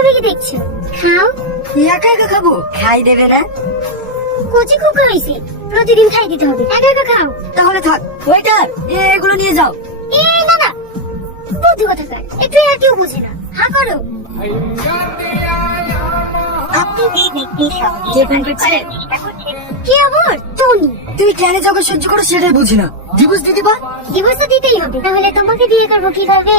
এভাবে কি দেখছো? খাও। একা একা খাবো? খাই দেবে না? কচি কুকুর হয়েছে, প্রতিদিন খাই দিতে হবে। একা একা খাও। তাহলে থাক। ওয়েটার, এগুলো নিয়ে যাও। না না, বুদ্ধি কোথাকার, একটু আর কেউ বুঝে না। হা করো। আপনি যে ব্যক্তির সঙ্গে কে ফোন করছে? কি আবার? টনি। তুমি কেন যখন সহ্য করো সেটাই বুঝি না। ডিভোর্স দিতে পার? ডিভোর্স তো দিতেই হবে, তাহলে তোমাকে বিয়ে করবো কিভাবে?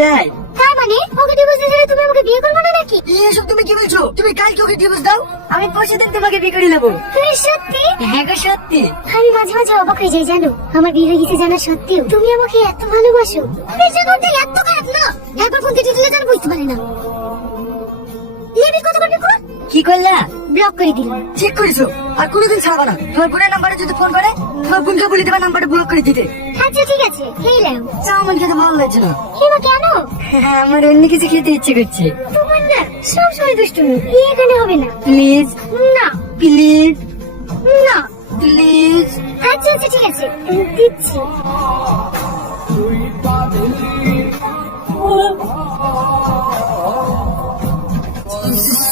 তাই? তার মানে ওকে ডিভোর্স দিলে তুমি আমাকে বিয়ে করবে না নাকি? এসব তুমি কি বলছো? তুমি কালকে ওকে ডিভোর্স দাও, আমি পরশু দিন তোমাকে বিয়ে করে নেবো। তুমি সত্যি? হ্যাঁ গো সত্যি। আমি মাঝে মাঝে অবাক হয়ে যাই জানো, আমার বিয়ে হয়ে গেছে জানা সত্ত্বেও তুমি আমাকে এত ভালোবাসো। বেঁচে করতে এত খারাপ না, একবার ফোন কেটে দিলে যেন বুঝতে পারি না। লেবি কত করবে কর? কি করলা? ব্লক করে দিলাম। ঠিক করেছো, আর কোনোদিন ছাড়বা না। তোমার বোনের নাম্বারে যদি ফোন করে, তোমার বোনকে বলে দেবা নাম্বারটা ব্লক করে দিতে। আচ্ছা ঠিক আছে, খেয়ে নাও। চাউমিন খেতে ভালো লাগছে না। হেমা কেন? আমার অন্য কিছু খেতে ইচ্ছে করছে। তোমার না সব সময় দুষ্টুমি, এখানে হবে না। প্লিজ না প্লিজ না। প্লিজ। আচ্ছা আচ্ছা ঠিক আছে, দিচ্ছি।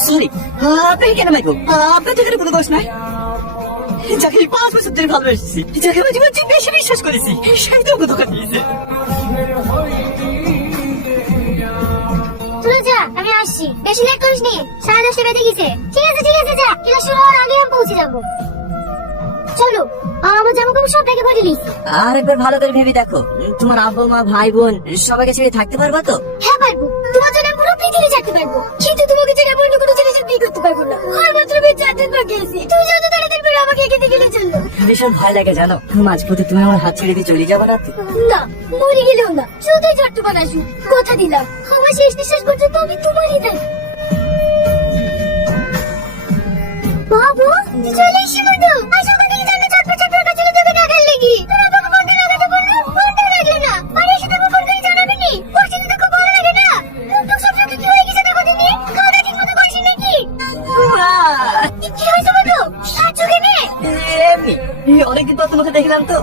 সরি, আপনি কেন মাইবো? আপনার তো এখানে কোনো দোষ নাই। যাকে আমি 5 বছর ধরে ভালোবাসছি, যাকে আমি জীবন চেয়ে বেশি বিশ্বাস করেছি, সেই তো ওকে ধোঁকা দিয়েছে। তুই যা, আমি আসছি। বেশি লেট করিস নি, 10:30 বেজে গেছে। ঠিক আছে ঠিক আছে, যা। ক্লাস শুরু হওয়ার আগে আমি পৌঁছে যাবো। চলো, আমার জামা কাপড় সব ব্যাগে ভরে নিয়েছি। আর একবার ভালো করে ভেবে দেখো, তোমার আব্বু মা ভাই বোন সবাইকে ছেড়ে থাকতে পারবা তো? হ্যাঁ পারবো, তোমার জন্য আমি পুরো পৃথিবী ছাড়তে পারবো, কিন্তু তোমাকে ছেড়ে আমি অন্য কোনো ছেলের বিয়ে করতে পারবো না। আর মাত্র আমি 4 দিন বাকি আছে, তুমি যত তাড়াতাড়ি পারো আমাকে এখান থেকে গেলে চললো। ভীষণ ভয় লাগে জানো, মাঝপথে তুমি আমার হাত ছেড়ে দিয়ে চলে যাবে না তো? না, মরে গেলেও না, যতই চট্টমান আসুক, কথা দিলাম আমার শেষ নিঃশ্বাস পর্যন্ত আমি তোমারই থাকবো। বাবু, তুই চলে এসে বন্ধু। আজ সকাল থেকে জানলে চটপট চটপট কাজ চলে যাবে না খেললে কি? তুমি আমাকে ফোনটা লাগাতে বললো, ফোনটা লাগলো না। আর এসে তুমি ফোন করে জানাবে নি? পড়ছিতে তো খুব ভালো লাগে না। তো সব সঙ্গে কি হয়ে গেছে দেখো দিদি? খাওয়া দাওয়া ঠিক মতো করছি নাকি? কি হয়েছে বন্ধু? আর চোখে নে? এমনি অনেকদিন পর তোমাকে দেখলাম তো,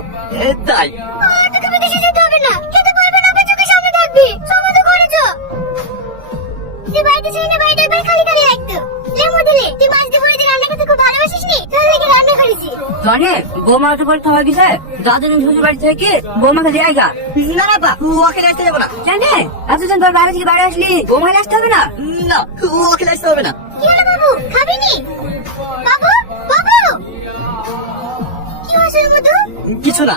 তাই। আর তোকে আমি দেখে যেতে হবে না, খেতে পারবে না, আমার চোখের সামনে থাকবি। সবাই তো করে যা। তুই বাড়িতে ছিলি না, বাড়িটা একবার খালি খালি রাখতো। লেমু দিলে, তুই মাছ দিয়ে বড়ি দিয়ে রান্না করতে খুব ভালোবাসিস নি? তাহলে দেখে রান্না করেছি। জানে বৌমাকে পরীক্ষা হয়ে গেছে, দাদুর শ্বশুর বাড়ি থেকে বৌমাকে দিয়ে আইগা। না না বা, ওকে আসতে যাবো না। জানে এতজন তোর বাইরে থেকে বাইরে আসলি বৌমাকে আসতে হবে না? না, ওকে আসতে হবে না। কি হলো বাবু, খাবি নি? বাবু বাবু, কি হয়েছে মধু? কিছু না,